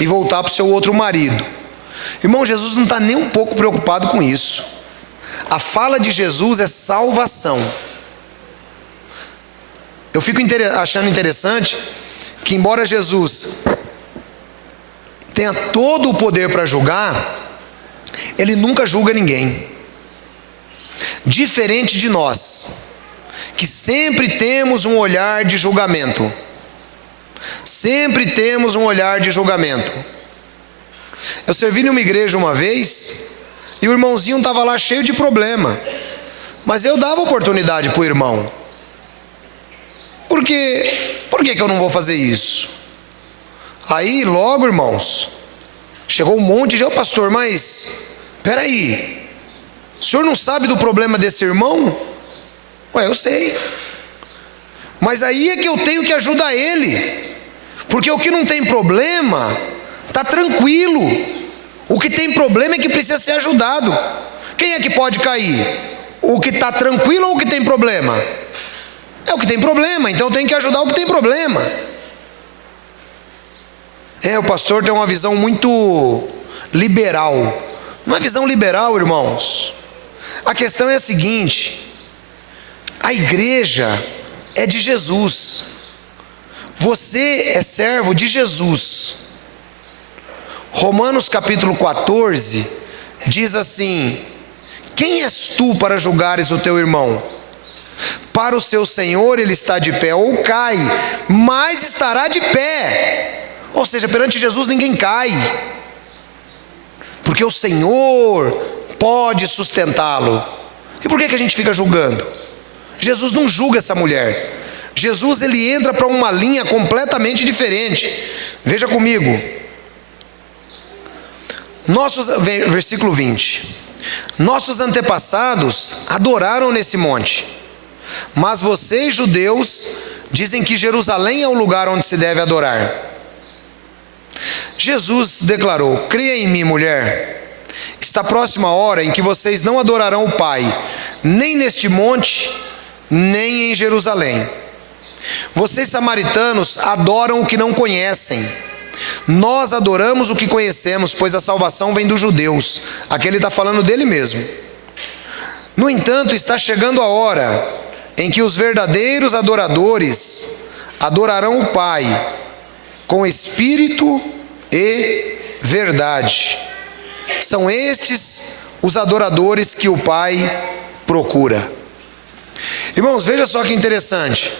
e voltar para o seu outro marido. Irmão, Jesus não está nem um pouco preocupado com isso. A fala de Jesus é salvação. Eu fico achando interessante que, embora Jesus tenha todo o poder para julgar, ele nunca julga ninguém. Diferente de nós, que sempre temos um olhar de julgamento. Sempre temos um olhar de julgamento. Eu servi numa igreja uma vez, e o irmãozinho estava lá cheio de problema, mas eu dava oportunidade para o irmão. Por que eu não vou fazer isso? Aí logo, irmãos, chegou um monte de: pastor, mas espera aí, o senhor não sabe do problema desse irmão? Ué, eu sei, mas aí é que eu tenho que ajudar ele, porque o que não tem problema está tranquilo, o que tem problema é que precisa ser ajudado. Quem é que pode cair? O que está tranquilo ou o que tem problema? É o que tem problema, então eu tenho que ajudar o que tem problema. O pastor tem uma visão muito liberal. Não é visão liberal, irmãos. A questão é a seguinte: a igreja é de Jesus. Você é servo de Jesus. Romanos capítulo 14 diz assim: quem és tu para julgares o teu irmão? Para o seu Senhor ele está de pé ou cai, mas estará de pé. Ou seja, perante Jesus ninguém cai, porque o Senhor pode sustentá-lo. E por que a gente fica julgando? Jesus não julga essa mulher. Jesus, ele entra para uma linha completamente diferente. Veja comigo, versículo 20: nossos antepassados adoraram nesse monte, mas vocês, judeus, dizem que Jerusalém é o lugar onde se deve adorar. Jesus declarou: creia em mim, mulher, está próxima a hora em que vocês não adorarão o Pai, nem neste monte, nem em Jerusalém. Vocês, samaritanos, adoram o que não conhecem. Nós adoramos o que conhecemos, pois a salvação vem dos judeus. Aqui ele está falando dele mesmo. No entanto, está chegando a hora em que os verdadeiros adoradores adorarão o Pai com espírito e verdade. São estes os adoradores que o Pai procura. Irmãos, veja só que interessante.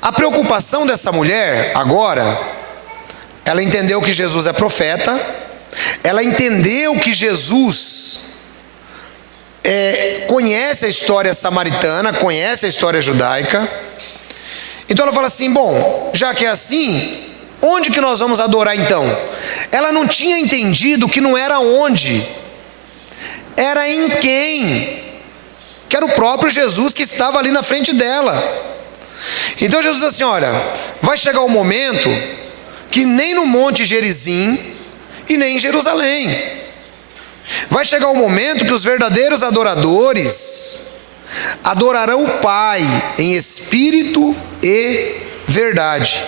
A preocupação dessa mulher agora, ela entendeu que Jesus é profeta, ela entendeu que Jesus conhece a história samaritana, conhece a história judaica. Então ela fala assim: bom, já que é assim, onde que nós vamos adorar então? Ela não tinha entendido que não era onde, era em quem, que era o próprio Jesus que estava ali na frente dela. Então Jesus diz assim: olha, vai chegar um momento que nem no Monte Gerizim e nem em Jerusalém. Vai chegar um momento que os verdadeiros adoradores adorarão o Pai em espírito e verdade.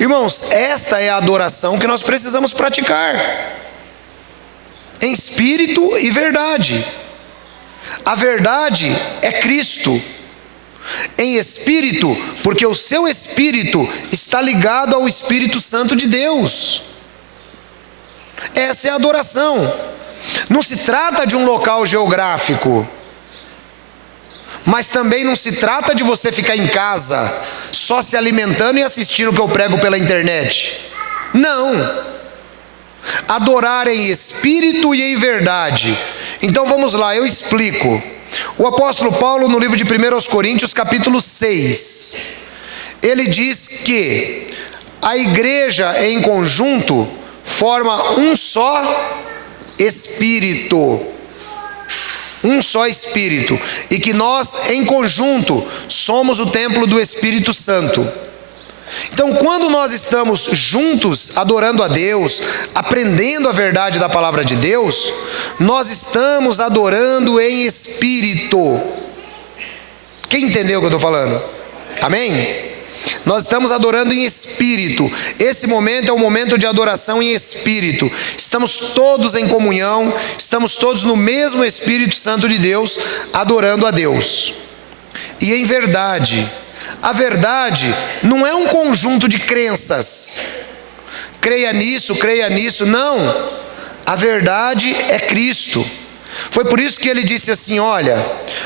Irmãos, esta é a adoração que nós precisamos praticar, em espírito e verdade. A verdade é Cristo, em espírito, porque o seu espírito está ligado ao Espírito Santo de Deus. Essa é a adoração. Não se trata de um local geográfico, mas também não se trata de você ficar em casa só se alimentando e assistindo o que eu prego pela internet. Não. Adorar em espírito e em verdade. Então vamos lá, eu explico. O apóstolo Paulo, no livro de 1 Coríntios capítulo 6, ele diz que a igreja em conjunto forma um só Espírito, um só Espírito, e que nós em conjunto somos o templo do Espírito Santo. Então, quando nós estamos juntos adorando a Deus, aprendendo a verdade da palavra de Deus, nós estamos adorando em espírito. Quem entendeu o que eu estou falando? Amém? nós estamos adorando em espírito. Esse momento é um momento de adoração em espírito. Estamos todos em comunhão, estamos todos no mesmo Espírito Santo de Deus, adorando a Deus. E em verdade, a verdade não é um conjunto de crenças. Creia nisso, não. A verdade é Cristo. Foi por isso que ele disse assim: olha,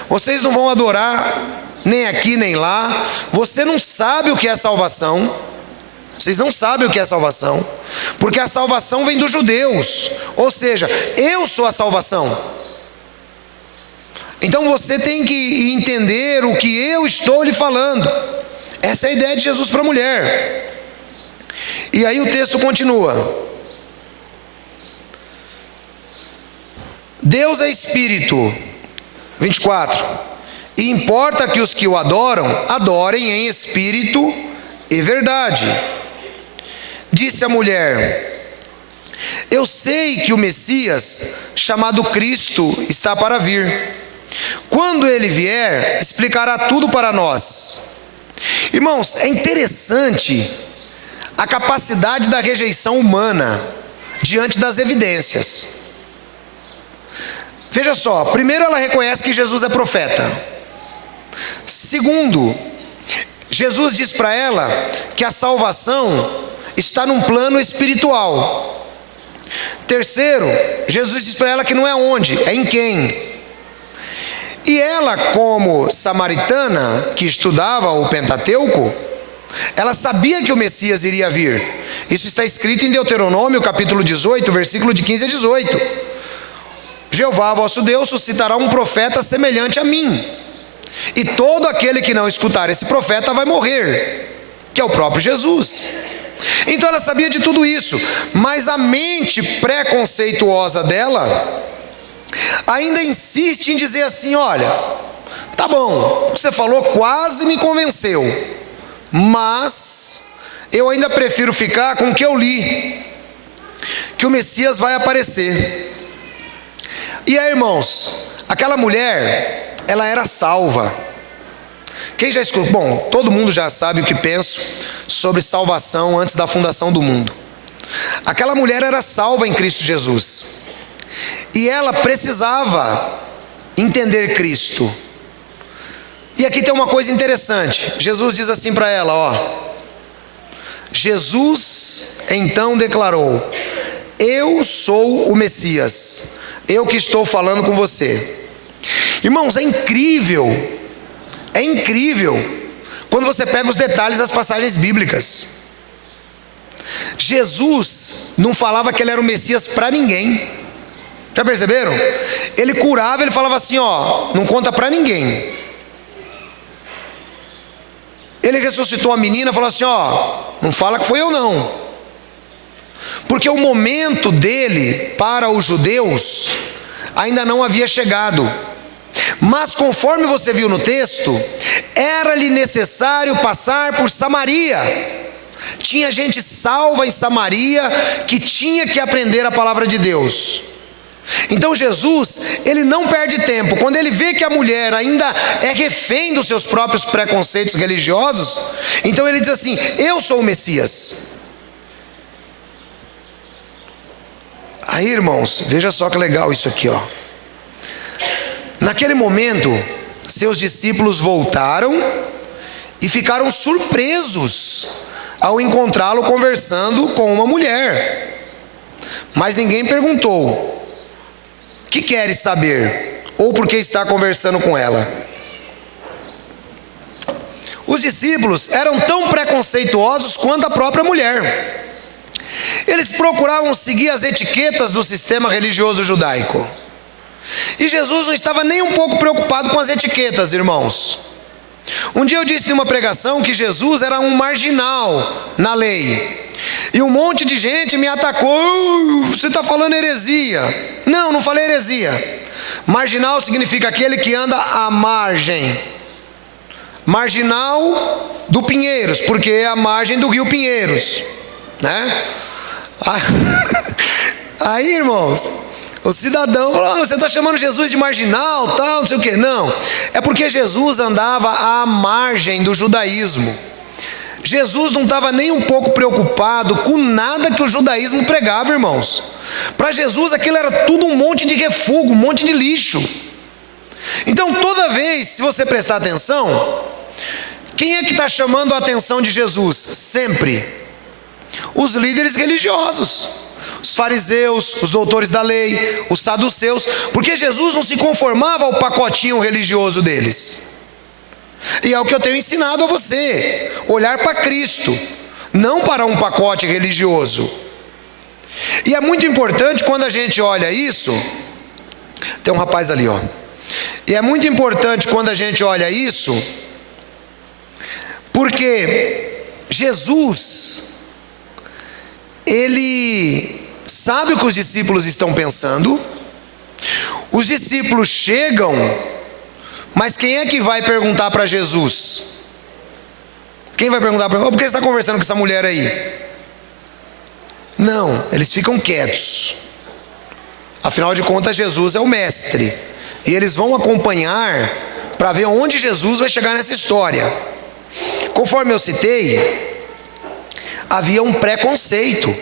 vocês não vão adorar nem aqui nem lá, você não sabe o que é salvação, vocês não sabem o que é salvação, porque a salvação vem dos judeus, ou seja, eu sou a salvação. Então você tem que entender o que eu estou lhe falando. Essa é a ideia de Jesus para a mulher. E aí o texto continua: Deus é Espírito, 24, e importa que os que o adoram, adorem em espírito e verdade. Disse a mulher: eu sei que o Messias, chamado Cristo, está para vir. Quando ele vier, explicará tudo para nós. Irmãos, é interessante a capacidade da rejeição humana diante das evidências. Veja só, primeiro ela reconhece que Jesus é profeta. Segundo, Jesus diz para ela que a salvação está num plano espiritual. Terceiro, Jesus diz para ela que não é onde, é em quem. E ela, como samaritana que estudava o Pentateuco, ela sabia que o Messias iria vir. Isso está escrito em Deuteronômio capítulo 18, versículo de 15 a 18. Jeová vosso Deus suscitará um profeta semelhante a mim, e todo aquele que não escutar esse profeta vai morrer, que é o próprio Jesus. Então ela sabia de tudo isso, mas a mente preconceituosa dela ainda insiste em dizer assim: olha, tá bom, o que você falou quase me convenceu, mas eu ainda prefiro ficar com o que eu li, que o Messias vai aparecer. E aí, irmãos, aquela mulher, ela era salva. Quem já escutou? Bom, todo mundo já sabe o que penso sobre salvação antes da fundação do mundo. Aquela mulher era salva em Cristo Jesus, e ela precisava entender Cristo. E aqui tem uma coisa interessante. Jesus diz assim para ela, ó. Jesus então declarou: eu sou o Messias, eu que estou falando com você. Irmãos, é incrível quando você pega os detalhes das passagens bíblicas. Jesus não falava que ele era o Messias para ninguém. Já perceberam? Ele curava, ele falava assim, ó, não conta para ninguém. Ele ressuscitou a menina e falou assim, ó, não fala que foi eu não. Porque o momento dele para os judeus ainda não havia chegado. Mas conforme você viu no texto, era-lhe necessário passar por Samaria. Tinha gente salva em Samaria que tinha que aprender a palavra de Deus. Então Jesus, ele não perde tempo. Quando ele vê que a mulher ainda é refém dos seus próprios preconceitos religiosos, então ele diz assim, eu sou o Messias. Aí, irmãos, veja só que legal isso aqui, ó. Naquele momento, seus discípulos voltaram e ficaram surpresos ao encontrá-lo conversando com uma mulher. Mas ninguém perguntou: que queres saber? Ou por que está conversando com ela? Os discípulos eram tão preconceituosos quanto a própria mulher. Eles procuravam seguir as etiquetas do sistema religioso judaico. E Jesus não estava nem um pouco preocupado com as etiquetas, irmãos. Um dia eu disse numa pregação que Jesus era um marginal na lei. E um monte de gente me atacou. Você está falando heresia. Não, não falei heresia. Marginal significa aquele que anda à margem. Marginal do Pinheiros, porque é a margem do rio Pinheiros, né? Aí, irmãos, o cidadão falou, você está chamando Jesus de marginal, tal, não sei o que. Não, é porque Jesus andava à margem do judaísmo. Jesus não estava nem um pouco preocupado com nada que o judaísmo pregava, irmãos. Para Jesus aquilo era tudo um monte de refúgio, um monte de lixo. Então toda vez, se você prestar atenção, quem é que está chamando a atenção de Jesus? Sempre os líderes religiosos, os fariseus, os doutores da lei, os saduceus, porque Jesus não se conformava ao pacotinho religioso deles. E é o que eu tenho ensinado a você: olhar para Cristo, não para um pacote religioso. E é muito importante quando a gente olha isso. Tem um rapaz ali, ó. E é muito importante quando a gente olha isso, porque Jesus, ele sabe o que os discípulos estão pensando. Os discípulos chegam, mas quem é que vai perguntar para Jesus? Quem vai perguntar para ele? Por que você está conversando com essa mulher aí? Não, eles ficam quietos. Afinal de contas, Jesus é o mestre, e eles vão acompanhar para ver onde Jesus vai chegar nessa história. Conforme eu citei, havia um preconceito.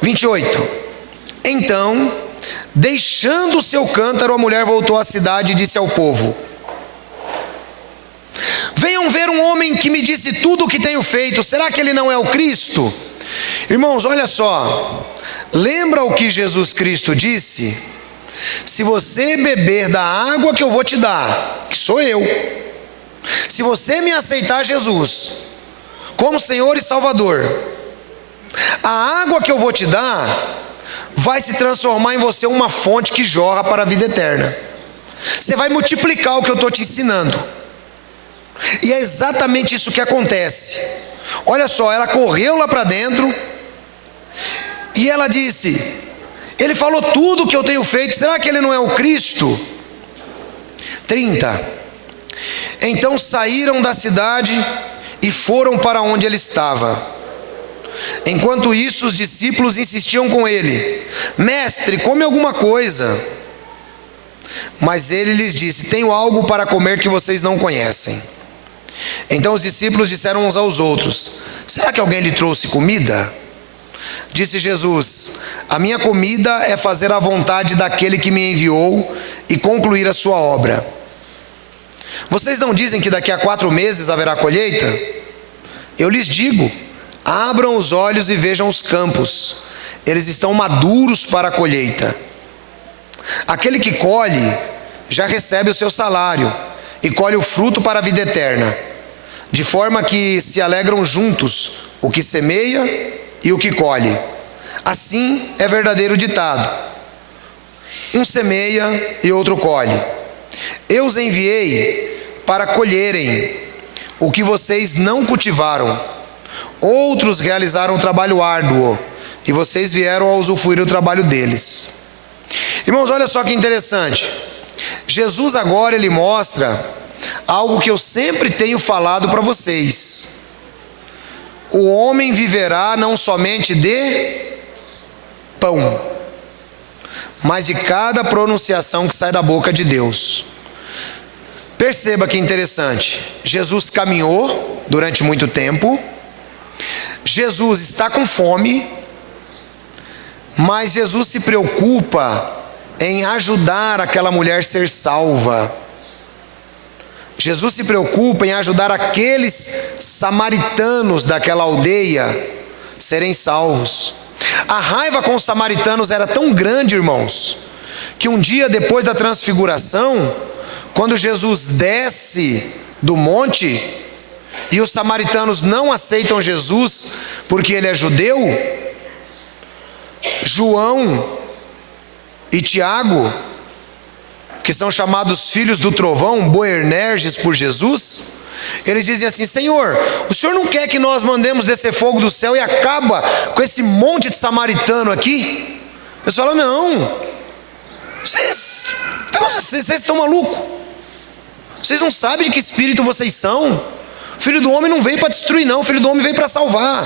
28. Então, deixando o seu cântaro, a mulher voltou à cidade e disse ao povo: venham ver um homem que me disse tudo o que tenho feito. Será que ele não é o Cristo? Irmãos, olha só. Lembra o que Jesus Cristo disse? Se você beber da água que eu vou te dar, que sou eu, se você me aceitar Jesus como Senhor e Salvador, a água que eu vou te dar vai se transformar em você uma fonte que jorra para a vida eterna. Você vai multiplicar o que eu estou te ensinando. E é exatamente isso que acontece. Olha só, ela correu lá para dentro e ela disse: ele falou tudo o que eu tenho feito, será que ele não é o Cristo? 30. Então saíram da cidade e foram para onde ele estava. Enquanto isso, os discípulos insistiam com ele: mestre, come alguma coisa. Mas ele lhes disse: tenho algo para comer que vocês não conhecem. Então os discípulos disseram uns aos outros: será que alguém lhe trouxe comida? Disse Jesus: a minha comida é fazer a vontade daquele que me enviou e concluir a sua obra. Vocês não dizem que daqui a 4 meses haverá colheita? Eu lhes digo: abram os olhos e vejam os campos, eles estão maduros para a colheita. Aquele que colhe já recebe o seu salário e colhe o fruto para a vida eterna, de forma que se alegram juntos o que semeia e o que colhe. Assim é verdadeiro ditado: um semeia e outro colhe. Eu os enviei para colherem o que vocês não cultivaram. Outros realizaram um trabalho árduo e vocês vieram a usufruir o trabalho deles. Irmãos, olha só que interessante. Jesus agora ele mostra algo que eu sempre tenho falado para vocês: o homem viverá não somente de pão, mas de cada pronunciação que sai da boca de Deus. Perceba que interessante. Jesus caminhou durante muito tempo. Jesus está com fome, mas Jesus se preocupa em ajudar aquela mulher a ser salva. Jesus se preocupa em ajudar aqueles samaritanos daquela aldeia serem salvos. A raiva com os samaritanos era tão grande, irmãos, que um dia depois da transfiguração, quando Jesus desce do monte e os samaritanos não aceitam Jesus porque ele é judeu, João e Tiago, que são chamados filhos do trovão, Boanerges por Jesus, eles dizem assim: Senhor, o Senhor não quer que nós mandemos descer fogo do céu e acaba com esse monte de samaritano aqui? Eles falam: não, vocês estão malucos, vocês não sabem de que espírito vocês são. O Filho do Homem não veio para destruir não, o Filho do Homem veio para salvar.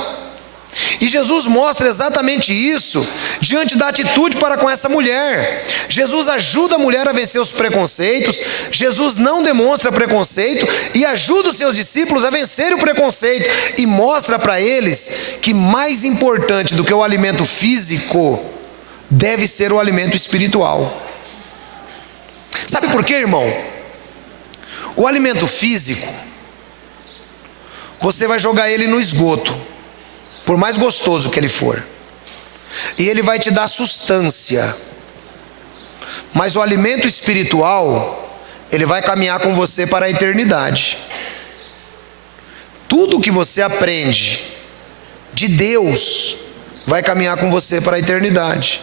E Jesus mostra exatamente isso diante da atitude para com essa mulher. Jesus ajuda a mulher a vencer os preconceitos, Jesus não demonstra preconceito e ajuda os seus discípulos a vencerem o preconceito e mostra para eles que mais importante do que o alimento físico deve ser o alimento espiritual. Sabe por quê, irmão? O alimento físico, você vai jogar ele no esgoto, por mais gostoso que ele for, e ele vai te dar sustância. Mas o alimento espiritual, ele vai caminhar com você para a eternidade. Tudo que você aprende de Deus vai caminhar com você para a eternidade.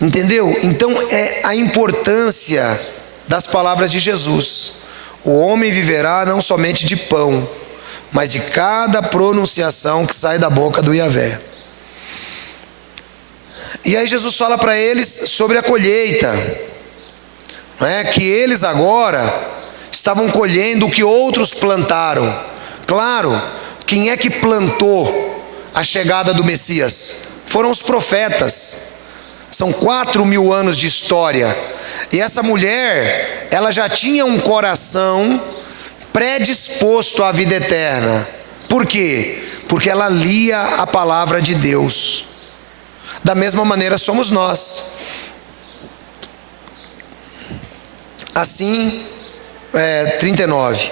Entendeu? Então é a importância das palavras de Jesus. O homem viverá não somente de pão, mas de cada pronunciação que sai da boca do Yahvé. E aí Jesus fala para eles sobre a colheita, não é? Que eles agora estavam colhendo o que outros plantaram. Claro, quem é que plantou a chegada do Messias? Foram os profetas. São 4.000 anos de história. E essa mulher, ela já tinha um coração predisposto à vida eterna. Por quê? Porque ela lia a palavra de Deus. Da mesma maneira somos nós. Assim, 39.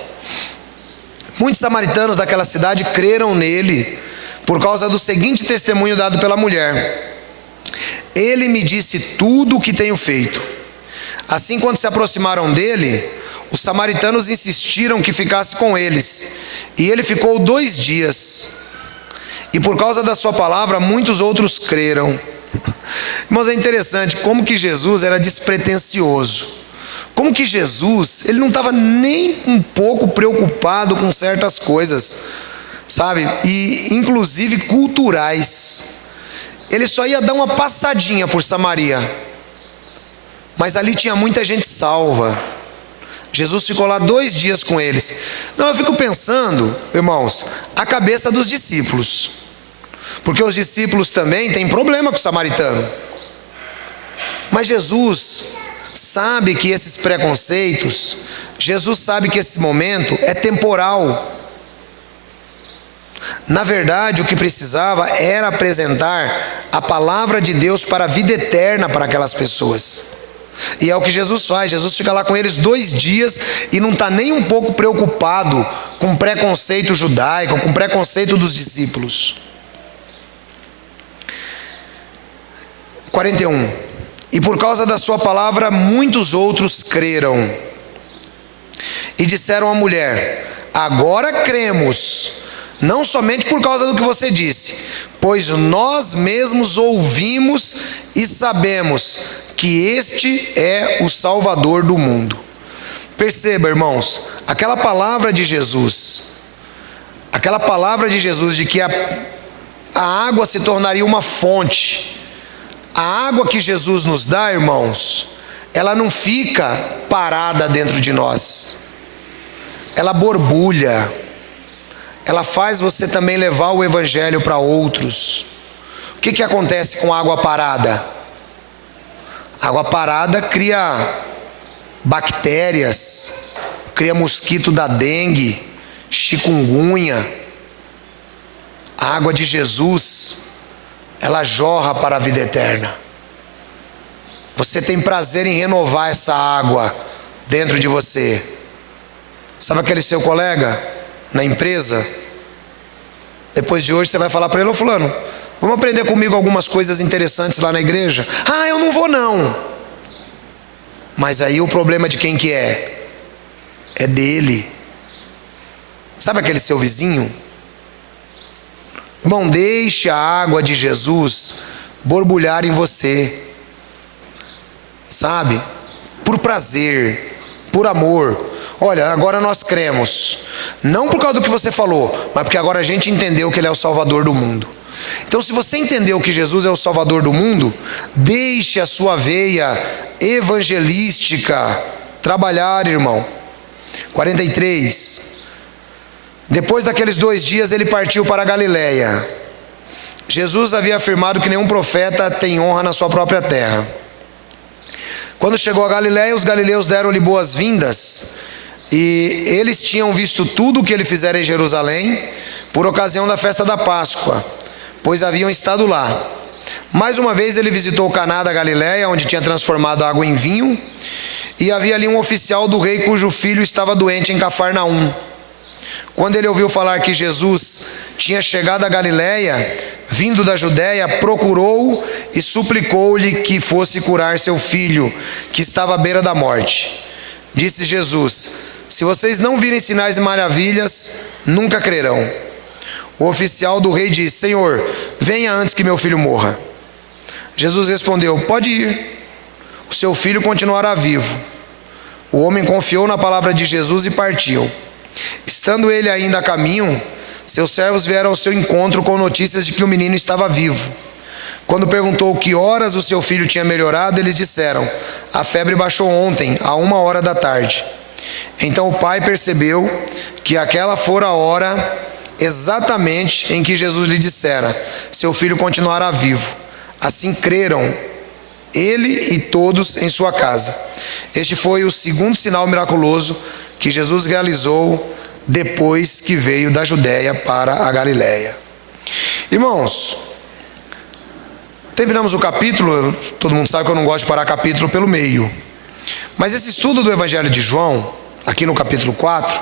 Muitos samaritanos daquela cidade creram nele por causa do seguinte testemunho dado pela mulher: ele me disse tudo o que tenho feito. Assim, quando se aproximaram dele, os samaritanos insistiram que ficasse com eles, e ele ficou 2 dias. E por causa da sua palavra, muitos outros creram. Irmãos, é interessante como que Jesus era despretensioso. Como que Jesus, ele não estava nem um pouco preocupado com certas coisas, sabe? E inclusive culturais. Ele só ia dar uma passadinha por Samaria, mas ali tinha muita gente salva. Jesus ficou lá 2 dias com eles. Não, eu fico pensando, irmãos, a cabeça dos discípulos, porque os discípulos também têm problema com o samaritano. Mas Jesus sabe que esses preconceitos, Jesus sabe que esse momento é temporal. Na verdade, o que precisava era apresentar a palavra de Deus para a vida eterna para aquelas pessoas. E é o que Jesus faz. Jesus fica lá com eles 2 dias e não está nem um pouco preocupado com preconceito judaico, com preconceito dos discípulos. 41. E por causa da sua palavra, muitos outros creram. E disseram à mulher: agora cremos, não somente por causa do que você disse, pois nós mesmos ouvimos e sabemos que este é o Salvador do mundo. Perceba, irmãos, aquela palavra de Jesus de que a água se tornaria uma fonte. A água que Jesus nos dá, irmãos, ela não fica parada dentro de nós, ela borbulha, ela faz você também levar o evangelho para outros. O que acontece com água parada? Água parada cria bactérias, cria mosquito da dengue, chikungunya. A água de Jesus, ela jorra para a vida eterna. Você tem prazer em renovar essa água dentro de você. Sabe aquele seu colega na empresa? Depois de hoje você vai falar para ele: ô fulano, vamos aprender comigo algumas coisas interessantes lá na igreja? Ah, eu não vou não. Mas aí o problema de quem que é? É dele. Sabe aquele seu vizinho? Irmão, deixe a água de Jesus borbulhar em você, sabe? Por prazer, por amor. Olha, agora nós cremos, não por causa do que você falou, mas porque agora a gente entendeu que Ele é o Salvador do mundo. Então, se você entendeu que Jesus é o Salvador do mundo, deixe a sua veia evangelística trabalhar, irmão. 43. Depois daqueles 2 dias ele partiu para a Galileia. Jesus havia afirmado que nenhum profeta tem honra na sua própria terra. Quando chegou a Galiléia, os galileus deram-lhe boas-vindas, e eles tinham visto tudo o que ele fizera em Jerusalém, por ocasião da festa da Páscoa, pois haviam estado lá. Mais uma vez ele visitou Caná da Galiléia, onde tinha transformado a água em vinho, e havia ali um oficial do rei cujo filho estava doente em Cafarnaum. Quando ele ouviu falar que Jesus tinha chegado a Galiléia, vindo da Judéia, procurou e suplicou-lhe que fosse curar seu filho, que estava à beira da morte. Disse Jesus: se vocês não virem sinais e maravilhas, nunca crerão. O oficial do rei disse: Senhor, venha antes que meu filho morra. Jesus respondeu: pode ir, o seu filho continuará vivo. O homem confiou na palavra de Jesus e partiu. Estando ele ainda a caminho, seus servos vieram ao seu encontro com notícias de que o menino estava vivo. Quando perguntou que horas o seu filho tinha melhorado, eles disseram: a febre baixou ontem, à 1h da tarde. Então o pai percebeu que aquela fora a hora exatamente em que Jesus lhe dissera: seu filho continuará vivo. Assim creram ele e todos em sua casa. Este foi o segundo sinal miraculoso que Jesus realizou depois que veio da Judéia para a Galiléia. Irmãos, terminamos o capítulo. Todo mundo sabe que eu não gosto de parar capítulo pelo meio, mas esse estudo do Evangelho de João, aqui no capítulo 4,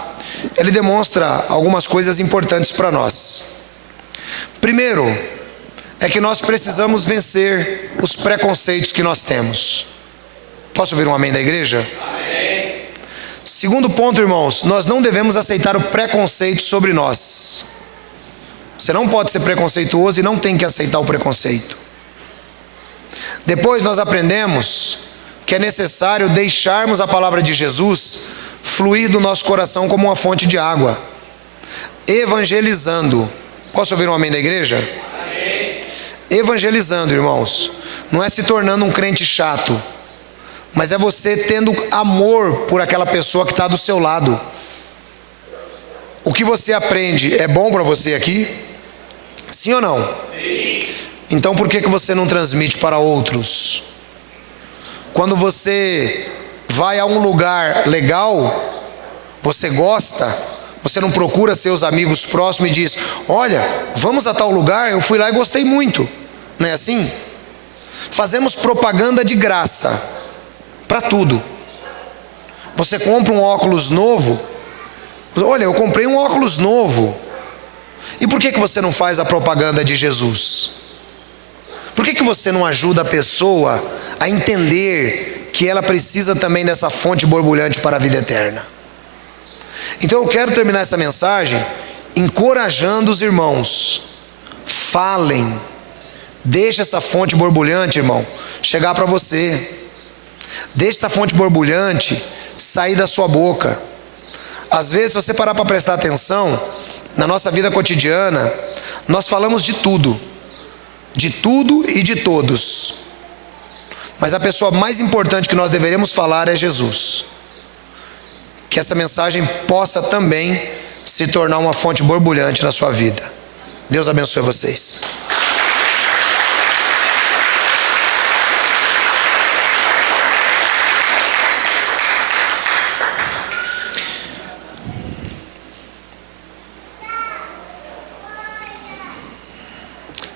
ele demonstra algumas coisas importantes para nós. Primeiro, é que nós precisamos vencer os preconceitos que nós temos. Posso ouvir um amém da igreja? Amém. Segundo ponto, irmãos, nós não devemos aceitar o preconceito sobre nós. Você não pode ser preconceituoso e não tem que aceitar o preconceito. Depois nós aprendemos que é necessário deixarmos a palavra de Jesus fluir do nosso coração como uma fonte de água, evangelizando. Posso ouvir um amém da igreja? Amém. Evangelizando, irmãos, não é se tornando um crente chato, mas é você tendo amor por aquela pessoa que está do seu lado. O que você aprende é bom para você aqui? Sim ou não? Sim. Então por que você não transmite para outros? Quando você vai a um lugar legal, você gosta, você não procura seus amigos próximos e diz: olha, vamos a tal lugar, eu fui lá e gostei muito. Não é assim? Fazemos propaganda de graça para tudo. Você compra um óculos novo. Olha, eu comprei um óculos novo. E por que você não faz a propaganda de Jesus? Por que você não ajuda a pessoa a entender que ela precisa também dessa fonte borbulhante para a vida eterna? Então eu quero terminar essa mensagem encorajando os irmãos. Falem. Deixa essa fonte borbulhante, irmão, chegar para você. Deixe essa fonte borbulhante sair da sua boca. Às vezes, se você parar para prestar atenção, na nossa vida cotidiana, nós falamos de tudo e de todos. Mas a pessoa mais importante que nós deveríamos falar é Jesus. Que essa mensagem possa também se tornar uma fonte borbulhante na sua vida. Deus abençoe vocês.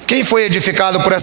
Quem foi edificado por essa